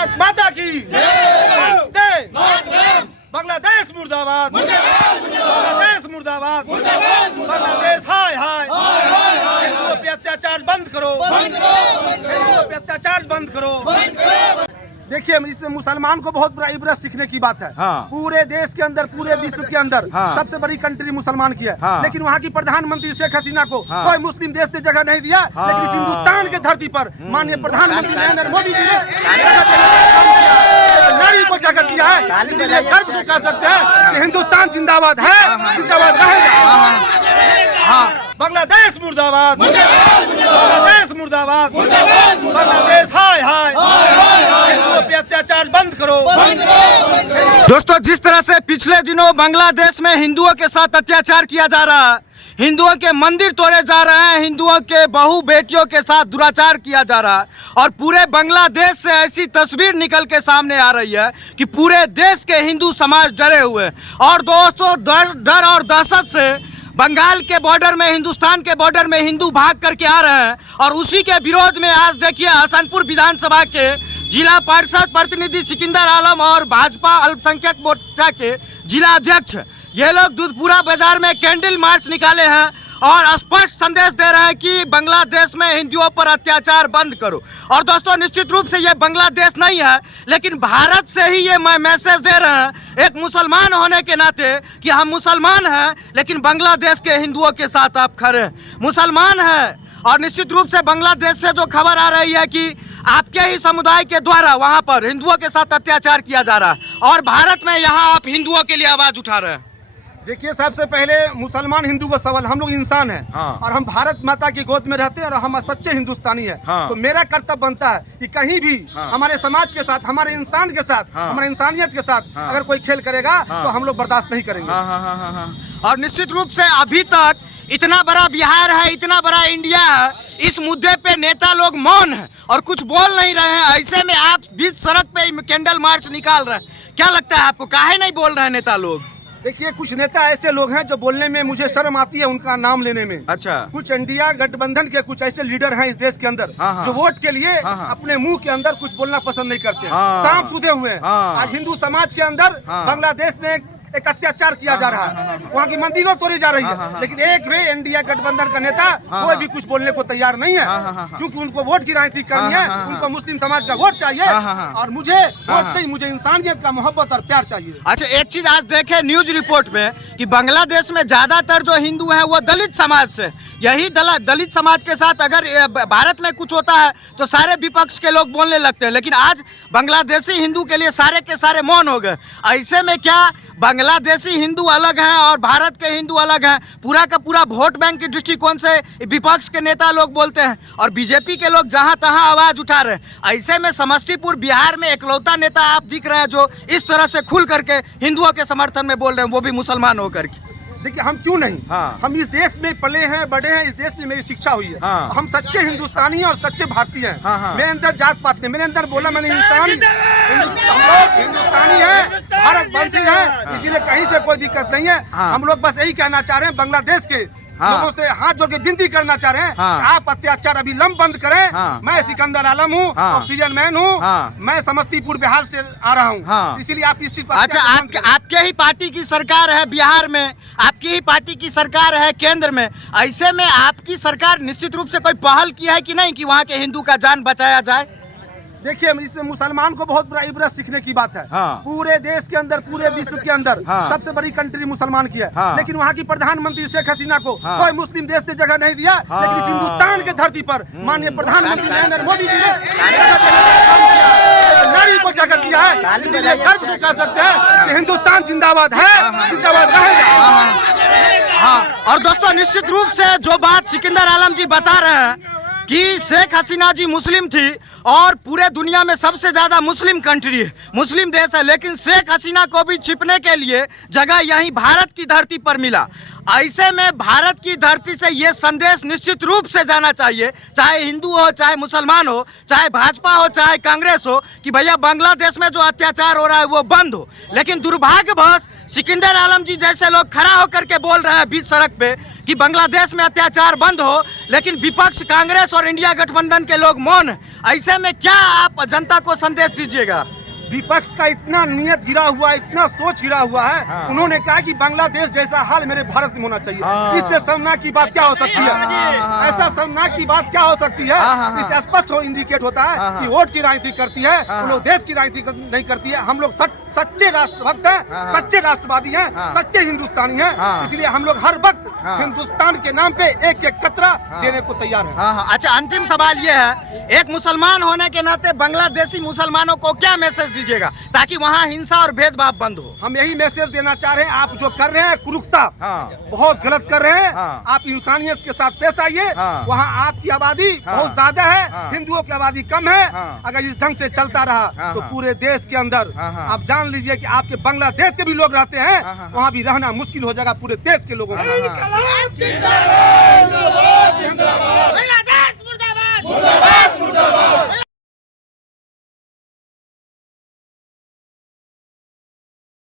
भारत माता की बांग्लादेश मुर्दाबाद, बांग्लादेश मुर्दाबाद, बांग्लादेश हाय हाय। हिंदुओं पे अत्याचार बंद करो, हिंदुओं पे अत्याचार बंद करो। देखिए, इससे मुसलमान को बहुत बड़ा इबरत सीखने की बात है। पूरे देश के अंदर, पूरे विश्व के अंदर सबसे बड़ी कंट्री मुसलमान की है, लेकिन वहाँ की प्रधानमंत्री शेख हसीना को कोई मुस्लिम देश ने जगह नहीं दिया। लेकिन इस हिंदुस्तान के धरती पर माननीय प्रधानमंत्री नरेंद्र मोदी जी ने नारी को जगह दिया है। इसलिए गर्व से कह सकते हैं कि हिंदुस्तान जिंदाबाद है, जिंदाबाद रहेगा। बांग्लादेश मुर्दाबाद, बांग्लादेश मुर्दाबाद, बांग्लादेश हाय हाय। हिंदुओं पे अत्याचार बंद करो। दोस्तों, जिस तरह से पिछले दिनों बांग्लादेश में हिंदुओं के साथ अत्याचार किया जा रहा है, हिंदुओं के मंदिर तोड़े जा रहे हैं, हिंदुओं के बहू बेटियों के साथ दुराचार किया जा रहा है, और पूरे बांग्लादेश से ऐसी तस्वीर निकल के सामने आ रही है कि पूरे देश के हिंदू समाज डरे हुए हैं। और दोस्तों, डर और दहशत से बंगाल के बॉर्डर में, हिंदुस्तान के बॉर्डर में हिंदू भाग करके आ रहे हैं। और उसी के विरोध में आज देखिए, हसनपुर विधानसभा के जिला परिषद प्रतिनिधि सिकंदर आलम और भाजपा अल्पसंख्यक मोर्चा के जिला अध्यक्ष, ये लोग दूधपुरा बाजार में कैंडल मार्च निकाले हैं और स्पष्ट संदेश दे रहे हैं कि बांग्लादेश में हिंदुओं पर अत्याचार बंद करो। और दोस्तों, निश्चित रूप से ये बांग्लादेश नहीं है, लेकिन भारत से ही ये मैसेज दे रहे हैं एक मुसलमान होने के नाते कि हम मुसलमान हैं, लेकिन बांग्लादेश के हिंदुओं के साथ आप खड़े हैं, मुसलमान हैं। और निश्चित रूप से बांग्लादेश से जो खबर आ रही है कि आपके ही समुदाय के द्वारा वहाँ पर हिंदुओं के साथ अत्याचार किया जा रहा है, और भारत में यहाँ आप हिंदुओं के लिए आवाज उठा रहे हैं। देखिए, सबसे पहले मुसलमान हिंदू का सवाल, हम लोग इंसान हैं और हम भारत माता की गोद में रहते हैं और हम सच्चे हिंदुस्तानी हैं। तो मेरा कर्तव्य बनता है कि कहीं भी हमारे समाज के साथ, हमारे इंसान के साथ, हमारे इंसानियत के साथ अगर कोई खेल करेगा तो हम लोग बर्दाश्त नहीं करेंगे। और निश्चित रूप से अभी तक इतना बड़ा बिहार है, इतना बड़ा इंडिया है, इस मुद्दे पे नेता लोग मौन है और कुछ बोल नहीं रहे हैं। ऐसे में आप बीच सड़क पे कैंडल मार्च निकाल रहे हैं, क्या लगता है आपको, काहे नहीं बोल रहे हैं नेता लोग? देखिए, कुछ नेता ऐसे लोग हैं जो बोलने में मुझे शर्म आती है उनका नाम लेने में। अच्छा। कुछ इंडिया गठबंधन के कुछ ऐसे लीडर हैं इस देश के अंदर जो वोट के लिए अपने मुंह के अंदर कुछ बोलना पसंद नहीं करते, सांप सूधे हुए हैं। आज हिंदू समाज के अंदर बांग्लादेश में एक अत्याचार किया जा रहा है, वहाँ की मंदिरों तोड़ी जा रही है, लेकिन एक भी इंडिया गठबंधन का नेता कोई भी कुछ बोलने को तैयार नहीं है, क्योंकि उनको वोट की राजनीति करनी है, उनको मुस्लिम समाज का वोट चाहिए और मुझे वोट नहीं, मुझे इंसानियत का मोहब्बत और प्यार चाहिए। अच्छा, एक चीज आज देखे न्यूज रिपोर्ट में कि बांग्लादेश में ज्यादातर जो हिंदू हैं वो दलित समाज से, यही दलित समाज के साथ अगर भारत में कुछ होता है तो सारे विपक्ष के लोग बोलने लगते हैं, लेकिन आज बांग्लादेशी हिंदू के लिए सारे के सारे मौन हो गए। ऐसे में क्या बांग्लादेशी हिंदू अलग हैं और भारत के हिंदू अलग हैं? पूरा का पूरा वोट बैंक के दृष्टिकोण से विपक्ष के नेता लोग बोलते हैं और बीजेपी के लोग जहां तहां आवाज उठा रहे हैं। ऐसे में समस्तीपुर बिहार में इकलौता नेता आप दिख रहे हैं जो इस तरह से खुल करके हिंदुओं के समर्थन में बोल रहे हैं, वो भी मुसलमान होकर के। देखिए, हम क्यों नहीं, हम इस देश में पले हैं, बड़े हैं, इस देश में मेरी शिक्षा हुई है। हम सच्चे हिंदुस्तानी हैं और सच्चे भारतीय हैं। मेरे अंदर जात पात नहीं, मेरे अंदर बोला मैंने इंसान, हम लोग हिंदुस्तानी हैं, भारत वंशी हैं, इसीलिए कहीं से कोई दिक्कत नहीं है। हम लोग बस यही कहना चाह रहे हैं, बांग्लादेश के लोगों से हाथ जोड़ के विनती करना चाह रहे हैं, आप अत्याचार अभी लम बंद करें। मैं सिकंदर आलम हूँ, ऑक्सीजन मैन हूँ, मैं समस्तीपुर बिहार से आ रहा हूँ, इसीलिए आप इस चीज को। अच्छा, आपके ही पार्टी की सरकार है बिहार में, आपकी ही पार्टी की सरकार है केंद्र में, ऐसे में आपकी सरकार निश्चित रूप से कोई पहल की है कि नहीं कि वहाँ के हिंदू का जान बचाया जाए? देखिए, इससे मुसलमान को बहुत बड़ा इबरत सीखने की बात है। पूरे देश के अंदर, पूरे विश्व के अंदर सबसे बड़ी कंट्री मुसलमान की है, लेकिन वहाँ की प्रधानमंत्री शेख हसीना को कोई मुस्लिम देश ने जगह नहीं दिया। लेकिन इस हिंदुस्तान के धरती पर माननीय प्रधानमंत्री नरेंद्र मोदी जी ने नारी को जगह दिया है। इसलिए गर्व से कह सकते हैं कि हिंदुस्तान जिंदाबाद है, जिंदाबाद रहेगा। और दोस्तों, निश्चित रूप से जो बात सिकंदर आलम जी बता रहे हैं कि शेख हसीना जी मुस्लिम थी और पूरे दुनिया में सबसे ज्यादा मुस्लिम कंट्री है, मुस्लिम देश है, लेकिन शेख हसीना को भी छिपने के लिए जगह यहीं भारत की धरती पर मिला। ऐसे में भारत की धरती से ये संदेश निश्चित रूप से जाना चाहिए, चाहे हिंदू हो, चाहे मुसलमान हो, चाहे भाजपा हो, चाहे कांग्रेस हो, कि भैया बांग्लादेश में जो अत्याचार हो रहा है वो बंद हो। लेकिन दुर्भाग्यवश सिकंदर आलम जी जैसे लोग खड़ा होकर के बोल रहे हैं बीच सड़क पे कि बांग्लादेश में अत्याचार बंद हो, लेकिन विपक्ष कांग्रेस और इंडिया गठबंधन के लोग मौन हैं। ऐसे में क्या आप जनता को संदेश दीजिएगा? विपक्ष का इतना नियत गिरा हुआ है, इतना सोच गिरा हुआ है। हाँ। उन्होंने कहा कि बांग्लादेश जैसा हाल मेरे भारत में होना चाहिए। हाँ। इससे शर्मनाक की बात क्या हो सकती है? हाँ। ऐसा शर्मनाक की बात क्या हो सकती है? हाँ। इससे स्पष्ट इंडिकेट होता है हाँ। कि वोट की राजनीति करती है, हाँ। वो लोग देश की राजनीति नहीं करती है। हम लोग सच्चे राष्ट्रभक्त हैं, हाँ। सच्चे राष्ट्रवादी हैं, हाँ। सच्चे हिंदुस्तानी हैं। हाँ। इसलिए हम लोग हर वक्त हाँ। हिंदुस्तान के नाम पे एक एक कतरा देने को तैयार हैं। हाँ हाँ। अच्छा, अंतिम सवाल ये है, एक मुसलमान होने के नाते बांग्लादेशी मुसलमानों को क्या मैसेज दीजिएगा ताकि वहाँ हिंसा और भेदभाव बंद हो? हम यही मैसेज देना चाह रहे हैं, आप जो कर रहे हैं कुरूपता, हाँ। बहुत गलत कर रहे हैं। हाँ। आप इंसानियत के साथ पेश आइए। हाँ। वहाँ आपकी आबादी हाँ। बहुत ज्यादा है, हाँ। हिंदुओं की आबादी कम है। हाँ। अगर इस ढंग से चलता रहा हाँ। तो पूरे देश के अंदर हाँ। आप जान लीजिए कि आपके बांग्लादेश के भी लोग रहते हैं, हाँ। वहाँ भी रहना मुश्किल हो जाएगा पूरे देश के लोगों को। बांग्लादेश मुर्दाबाद।